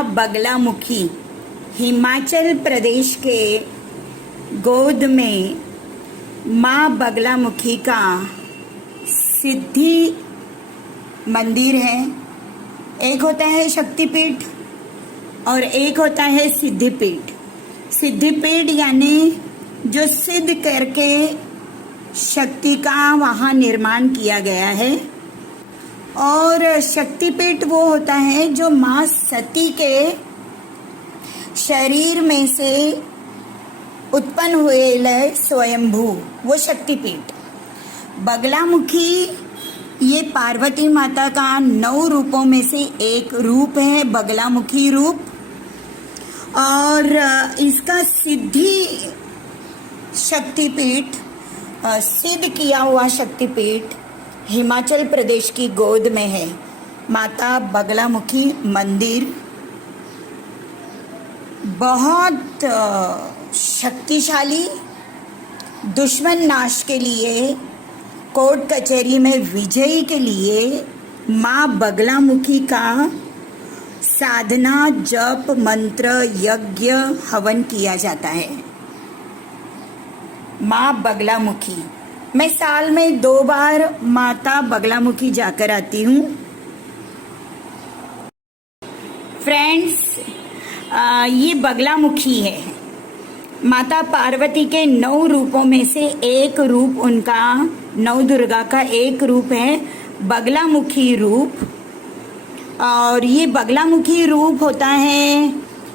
माँ बगलामुखी हिमाचल प्रदेश के गोद में माँ बगलामुखी का सिद्धि मंदिर है। एक होता है शक्तिपीठ और एक होता है सिद्धिपीठ। सिद्धिपीठ यानी जो सिद्ध करके शक्ति का वहाँ निर्माण किया गया है, और शक्तिपीठ वो होता है जो माँ सती के शरीर में से उत्पन्न हुए स्वयंभू, वो शक्तिपीठ। बगलामुखी ये पार्वती माता का 9 रूपों में से एक रूप है, बगलामुखी रूप। और इसका सिद्धि शक्तिपीठ, सिद्ध किया हुआ शक्तिपीठ हिमाचल प्रदेश की गोद में है। माता बगलामुखी मंदिर बहुत शक्तिशाली, दुश्मन नाश के लिए, कोर्ट कचहरी में विजयी के लिए माँ बगलामुखी का साधना, जप, मंत्र, यज्ञ, हवन किया जाता है। माँ बगलामुखी, मैं साल में 2 बार माता बगलामुखी जाकर आती हूँ। फ्रेंड्स, ये बगलामुखी है, माता पार्वती के 9 रूपों में से एक रूप, उनका 9 दुर्गा का एक रूप है बगलामुखी रूप। और ये बगलामुखी रूप होता है,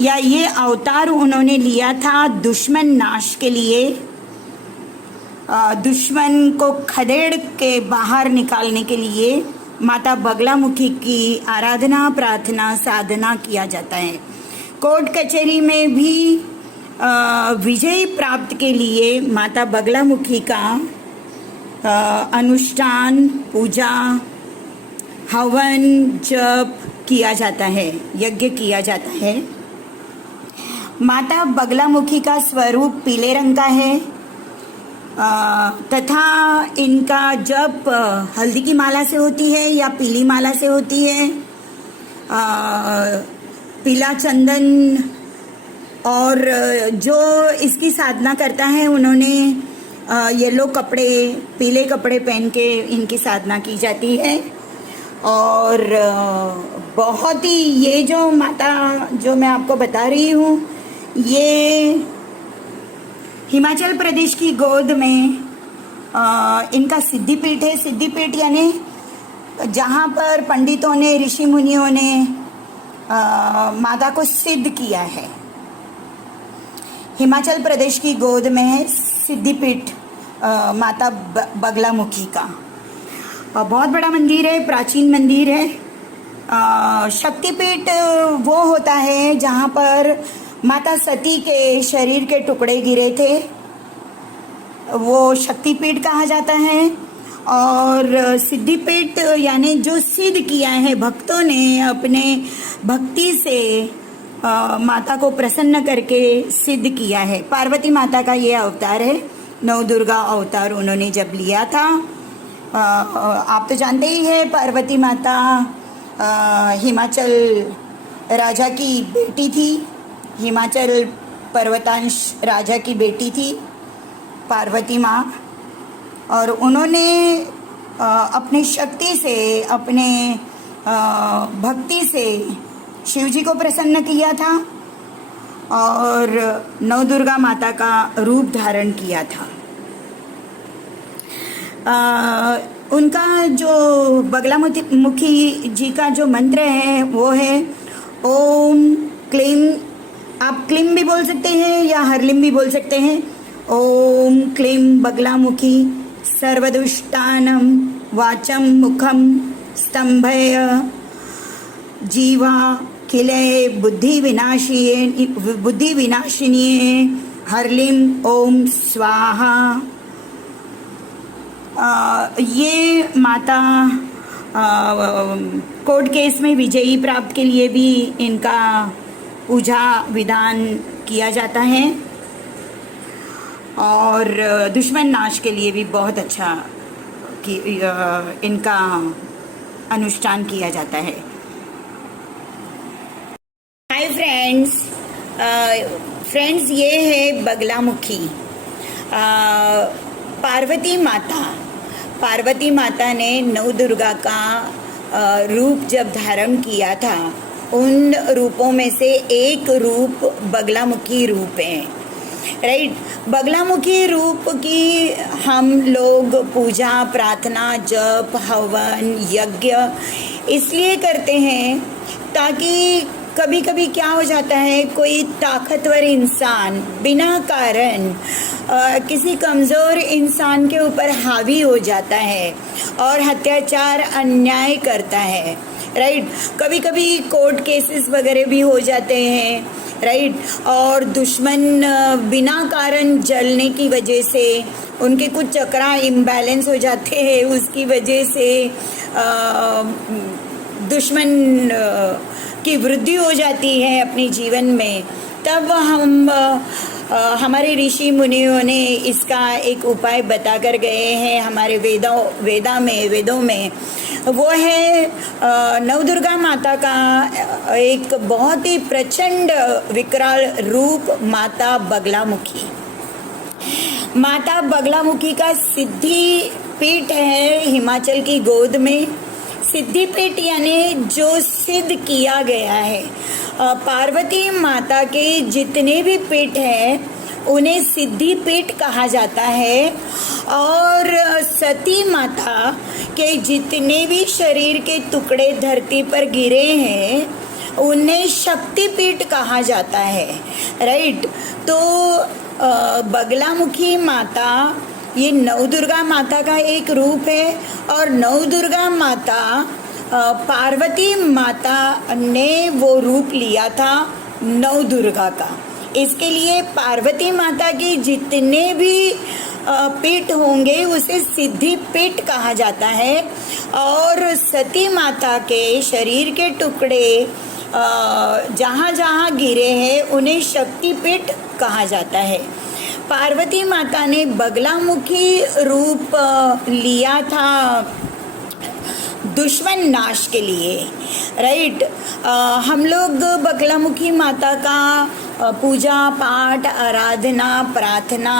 या ये अवतार उन्होंने लिया था दुश्मन नाश के लिए, दुश्मन को खदेड़ के बाहर निकालने के लिए माता बगलामुखी की आराधना, प्रार्थना, साधना किया जाता है। कोर्ट कचहरी में भी विजय प्राप्त के लिए माता बगलामुखी का अनुष्ठान, पूजा, हवन, जप किया जाता है, यज्ञ किया जाता है। माता बगलामुखी का स्वरूप पीले रंग का है, तथा इनका जप हल्दी की माला से होती है या पीली माला से होती है। पीला चंदन, और जो इसकी साधना करता है उन्होंने येलो कपड़े, पीले कपड़े पहन के इनकी साधना की जाती है। और बहुत ही, ये जो माता जो मैं आपको बता रही हूँ, ये हिमाचल प्रदेश की गोद में इनका सिद्धिपीठ है। सिद्धिपीठ यानी जहाँ पर पंडितों ने, ऋषि मुनियों ने माता को सिद्ध किया है। हिमाचल प्रदेश की गोद में है सिद्धिपीठ माता बगलामुखी का। बहुत बड़ा मंदिर है, प्राचीन मंदिर है। शक्तिपीठ वो होता है जहाँ पर माता सती के शरीर के टुकड़े गिरे थे, वो शक्तिपीठ कहा जाता है। और सिद्धिपीठ यानी जो सिद्ध किया है भक्तों ने अपने भक्ति से, माता को प्रसन्न करके सिद्ध किया है। पार्वती माता का ये अवतार है, 9 दुर्गा अवतार उन्होंने जब लिया था। आप तो जानते ही है, पार्वती माता हिमाचल राजा की बेटी थी, हिमाचल पर्वतांश राजा की बेटी थी पार्वती माँ। और उन्होंने अपनी शक्ति से, अपने भक्ति से शिव जी को प्रसन्न किया था और 9 दुर्गा माता का रूप धारण किया था। उनका जो बगलामुखी जी का जो मंत्र है वो है ओम क्लीम। आप क्लीम भी बोल सकते हैं या हरलिम भी बोल सकते हैं। ओम क्लीम बगलामुखी सर्वदुष्टानम वाचम मुखम स्तंभय जीवा खिलय बुद्धि विनाशिनी हरलिम ओम स्वाहा। ये माता कोर्ट केस में विजयी प्राप्त के लिए भी इनका पूजा विधान किया जाता है और दुश्मन नाश के लिए भी बहुत अच्छा इनका अनुष्ठान किया जाता है। फ्रेंड्स, ये है बगलामुखी। पार्वती माता ने नवदुर्गा का रूप जब धारण किया था, उन रूपों में से एक रूप बगलामुखी रूप है, राइट। बगलामुखी रूप की हम लोग पूजा, प्रार्थना, जप, हवन, यज्ञ इसलिए करते हैं ताकि कभी कभी क्या हो जाता है, कोई ताकतवर इंसान बिना कारण किसी कमज़ोर इंसान के ऊपर हावी हो जाता है और अत्याचार, अन्याय करता है, राइट। कभी कभी कोर्ट केसेस वगैरह भी हो जाते हैं, राइट। और दुश्मन बिना कारण जलने की वजह से उनके कुछ चक्रा इम्बैलेंस हो जाते हैं, उसकी वजह से दुश्मन की वृद्धि हो जाती है अपने जीवन में। तब हमारे ऋषि मुनियों ने इसका एक उपाय बता कर गए हैं हमारे वेदों में। वो है नवदुर्गा माता का एक बहुत ही प्रचंड विकराल रूप, माता बगलामुखी। माता बगलामुखी का सिद्धि पीठ है हिमाचल की गोद में। सिद्धिपीठ यानी जो सिद्ध किया गया है। पार्वती माता के जितने भी पीठ हैं उन्हें सिद्धिपीठ कहा जाता है, और सती माता के जितने भी शरीर के टुकड़े धरती पर गिरे हैं उन्हें शक्तिपीठ कहा जाता है, राइट। तो बगलामुखी माता ये नवदुर्गा माता का एक रूप है, और नवदुर्गा माता पार्वती माता ने वो रूप लिया था नवदुर्गा का। इसके लिए पार्वती माता के जितने भी पीठ होंगे उसे सिद्धि पीठ कहा जाता है, और सती माता के शरीर के टुकड़े जहाँ जहाँ गिरे हैं उन्हें शक्तिपीठ कहा जाता है। पार्वती माता ने बगलामुखी रूप लिया था दुश्मन नाश के लिए, राइट। हम लोग बगलामुखी माता का पूजा पाठ, आराधना, प्रार्थना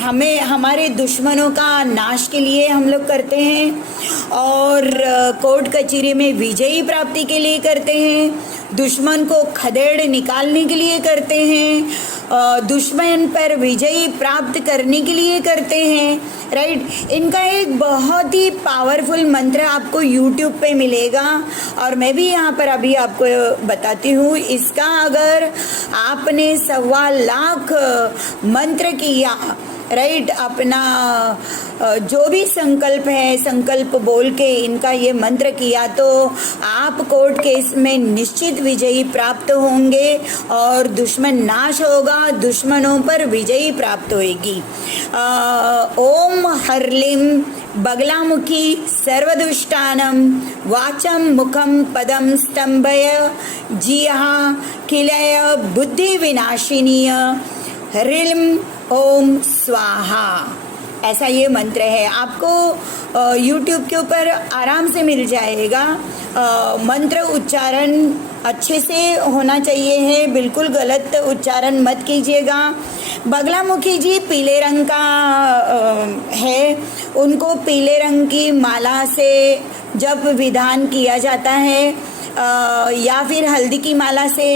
हमें हमारे दुश्मनों का नाश के लिए हम लोग करते हैं, और कोर्ट कचहरी में विजयी प्राप्ति के लिए करते हैं, दुश्मन को खदेड़ निकालने के लिए करते हैं, दुश्मन पर विजयी प्राप्त करने के लिए करते हैं, राइट। इनका एक बहुत ही पावरफुल मंत्र आपको YouTube पे मिलेगा, और मैं भी यहाँ पर अभी आपको बताती हूँ। इसका अगर आपने 1.25 लाख मंत्र किया, राइट, अपना जो भी संकल्प है, संकल्प बोल के इनका ये मंत्र किया, तो आप कोर्ट केस में निश्चित विजयी प्राप्त होंगे और दुश्मन नाश होगा, दुश्मनों पर विजयी प्राप्त होगी। ओम हरलिम बगलामुखी सर्वदुष्टानम वाचम मुखम पदम स्तंभय जिहा खिलय बुद्धि विनाशिनीय हरिम ओम स्वाहा। ऐसा ये मंत्र है, आपको YouTube के ऊपर आराम से मिल जाएगा। मंत्र उच्चारण अच्छे से होना चाहिए है, बिल्कुल गलत उच्चारण मत कीजिएगा। बगलामुखी जी पीले रंग का है, उनको पीले रंग की माला से जब विधान किया जाता है, या फिर हल्दी की माला से,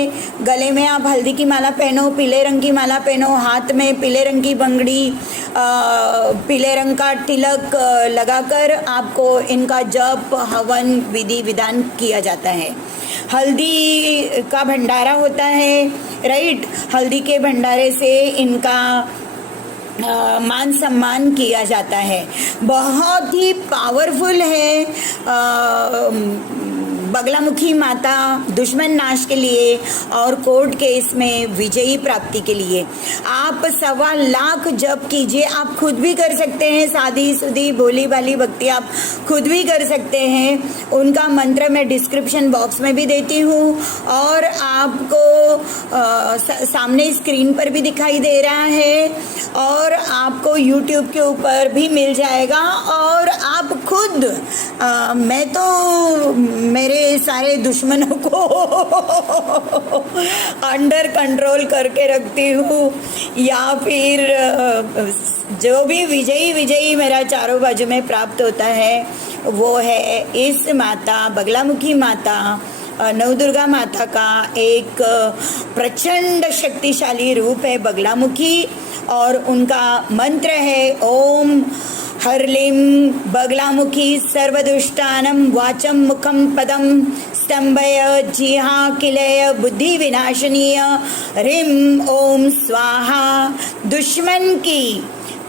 गले में आप हल्दी की माला पहनो, पीले रंग की माला पहनो, हाथ में पीले रंग की बंगड़ी, पीले रंग का तिलक लगाकर आपको इनका जप, हवन, विधि विधान किया जाता है। हल्दी का भंडारा होता है, राइट। हल्दी के भंडारे से इनका मान सम्मान किया जाता है। बहुत ही पावरफुल है बगलामुखी माता दुश्मन नाश के लिए और कोर्ट केस में विजयी प्राप्ति के लिए। आप 1.25 लाख जप कीजिए, आप खुद भी कर सकते हैं, सादी सुधी भोली भाली भक्ति आप खुद भी कर सकते हैं। उनका मंत्र मैं डिस्क्रिप्शन बॉक्स में भी देती हूँ, और आपको सामने स्क्रीन पर भी दिखाई दे रहा है, और आपको YouTube के ऊपर भी मिल जाएगा, और आप खुद मैं तो मेरे सारे दुश्मनों को अंडर कंट्रोल करके रखती हूँ, या फिर जो भी विजयी मेरा चारों बाजू में प्राप्त होता है वो है इस माता बगलामुखी माता नवदुर्गा माता का एक प्रचंड शक्तिशाली रूप है बगलामुखी, और उनका मंत्र है ओम हरलिम बगलामुखी सर्वदुष्टानम वाचम मुखम पदम स्तंभय जिहा किलय बुद्धि विनाशनीय रिम ओम स्वाहा। दुश्मन की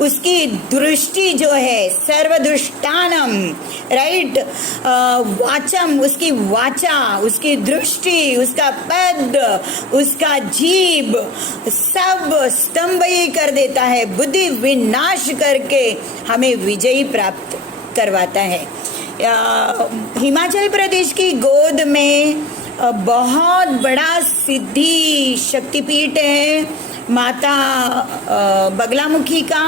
उसकी दृष्टि जो है सर्वदुष्टानम, राइट, वाचम उसकी वाचा, उसकी दृष्टि, उसका पद, उसका जीभ सब स्तंभ ही कर देता है, बुद्धि विनाश करके हमें विजयी प्राप्त करवाता है। हिमाचल प्रदेश की गोद में बहुत बड़ा सिद्धि शक्तिपीठ है माता बगलामुखी का।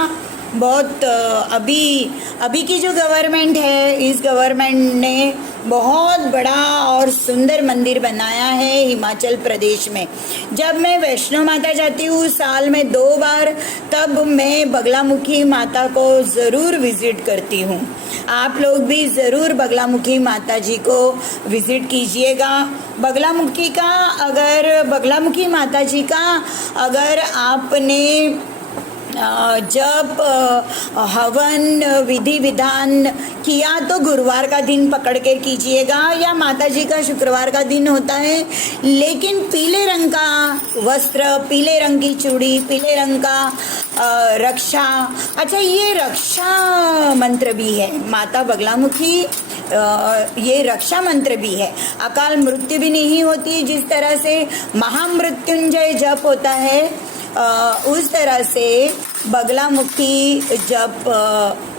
बहुत अभी की जो गवर्नमेंट है, इस गवर्नमेंट ने बहुत बड़ा और सुंदर मंदिर बनाया है हिमाचल प्रदेश में। जब मैं वैष्णो माता जाती हूँ साल में 2 बार, तब मैं बगलामुखी माता को ज़रूर विजिट करती हूँ। आप लोग भी ज़रूर बगलामुखी माता जी को विजिट कीजिएगा। बगलामुखी माता जी का अगर आपने जब हवन विधि विधान किया तो गुरुवार का दिन पकड़ के कीजिएगा, या माता जी का शुक्रवार का दिन होता है। लेकिन पीले रंग का वस्त्र, पीले रंग की चूड़ी, पीले रंग का रक्षा, अच्छा ये रक्षा मंत्र भी है माता बगलामुखी, ये रक्षा मंत्र भी है। अकाल मृत्यु भी नहीं होती, जिस तरह से महामृत्युंजय जप होता है उस तरह से बगलामुखी जप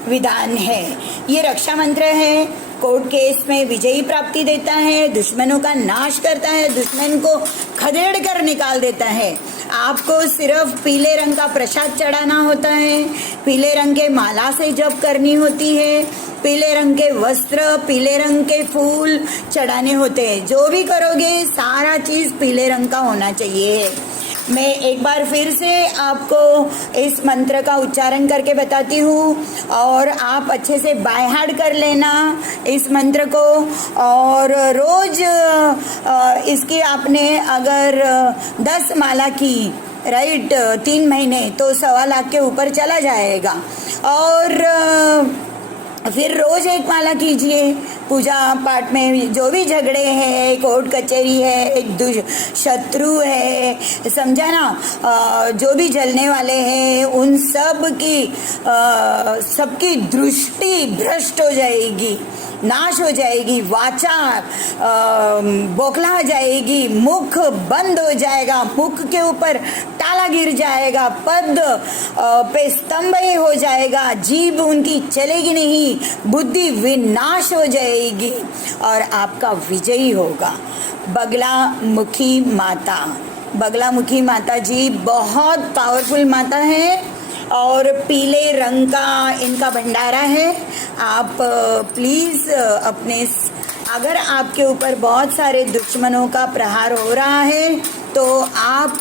विधान है। ये रक्षा मंत्र है, कोर्ट केस में विजयी प्राप्ति देता है, दुश्मनों का नाश करता है, दुश्मन को खदेड़ कर निकाल देता है। आपको सिर्फ पीले रंग का प्रसाद चढ़ाना होता है, पीले रंग के माला से जप करनी होती है, पीले रंग के वस्त्र, पीले रंग के फूल चढ़ाने होते हैं। जो भी करोगे सारा चीज पीले रंग का होना चाहिए। मैं एक बार फिर से आपको इस मंत्र का उच्चारण करके बताती हूँ, और आप अच्छे से बाय हार्ट कर लेना इस मंत्र को। और रोज इसकी आपने अगर 10 माला की, राइट, 3 महीने तो 1.25 लाख के ऊपर चला जाएगा। और फिर रोज 1 माला कीजिए। पूजा पाठ में जो भी झगड़े हैं, कोर्ट कचहरी है, शत्रु है, समझा ना, जो भी जलने वाले हैं उन सब की सबकी दृष्टि भ्रष्ट हो जाएगी, नाश हो जाएगी, वाचा बौखला हो जाएगी, मुख बंद हो जाएगा, मुख के ऊपर ताला गिर जाएगा, पद पे स्तंभ ही हो जाएगा, जीभ उनकी चलेगी नहीं, बुद्धि विनाश हो जाएगी और आपका विजयी होगा। बगलामुखी माता जी बहुत पावरफुल माता है, और पीले रंग का इनका भंडारा है। आप प्लीज अगर आपके ऊपर बहुत सारे दुश्मनों का प्रहार हो रहा है तो आप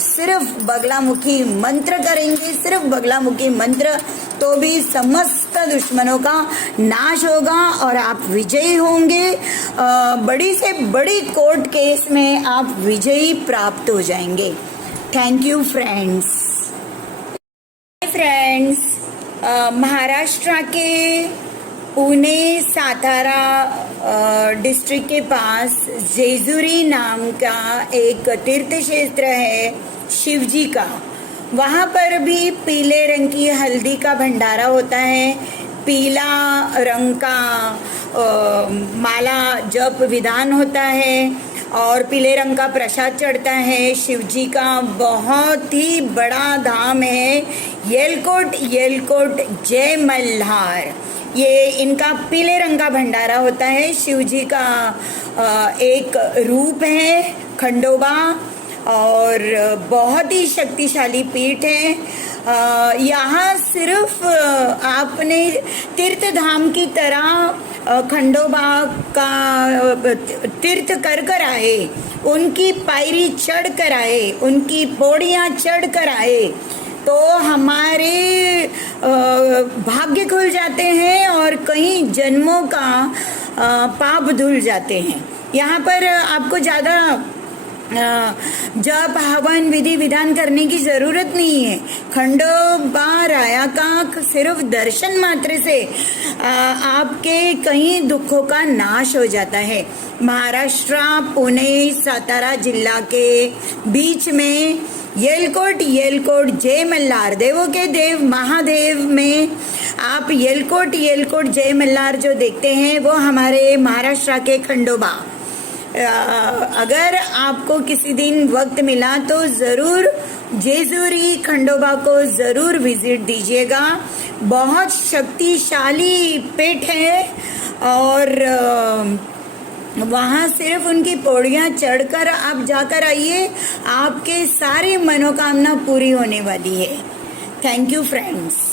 सिर्फ बगलामुखी मंत्र करेंगे, सिर्फ बगलामुखी मंत्र, तो भी समस्त दुश्मनों का नाश होगा और आप विजयी होंगे। बड़ी से बड़ी कोर्ट केस में आप विजयी प्राप्त हो जाएंगे। Thank you friends. महाराष्ट्र के पुणे सातारा डिस्ट्रिक्ट के पास जेजुरी नाम का एक तीर्थ क्षेत्र है शिवजी का। वहाँ पर भी पीले रंग की हल्दी का भंडारा होता है, पीला रंग का माला जप विधान होता है और पीले रंग का प्रसाद चढ़ता है। शिवजी का बहुत ही बड़ा धाम है येलकोट जय मल्हार। ये इनका पीले रंग का भंडारा होता है। शिवजी का एक रूप है खंडोबा और बहुत ही शक्तिशाली पीठ है। यहाँ सिर्फ आपने तीर्थ धाम की तरह खंडोबा का तीर्थ कर आए, उनकी पायरी चढ़ कर आए, उनकी पौड़ियाँ चढ़ कर आए, तो हमारे भाग्य खुल जाते हैं और कई जन्मों का पाप धुल जाते हैं। यहाँ पर आपको ज़्यादा जप हवन विधि विधान करने की जरूरत नहीं है। खंडोबा राया का सिर्फ दर्शन मात्र से आपके कई दुखों का नाश हो जाता है। महाराष्ट्र पुणे सातारा जिला के बीच में येलकोट जय मल्हार, देवों के देव महादेव में आप येलकोट जय मल्हार जो देखते हैं वो हमारे महाराष्ट्र के खंडोबा। अगर आपको किसी दिन वक्त मिला तो ज़रूर जेजुरी खंडोबा को ज़रूर विजिट दीजिएगा। बहुत शक्तिशाली पीठ है और वहाँ सिर्फ उनकी पौड़ियाँ चढ़कर आप जाकर आइए, आपके सारी मनोकामना पूरी होने वाली है। Thank you friends.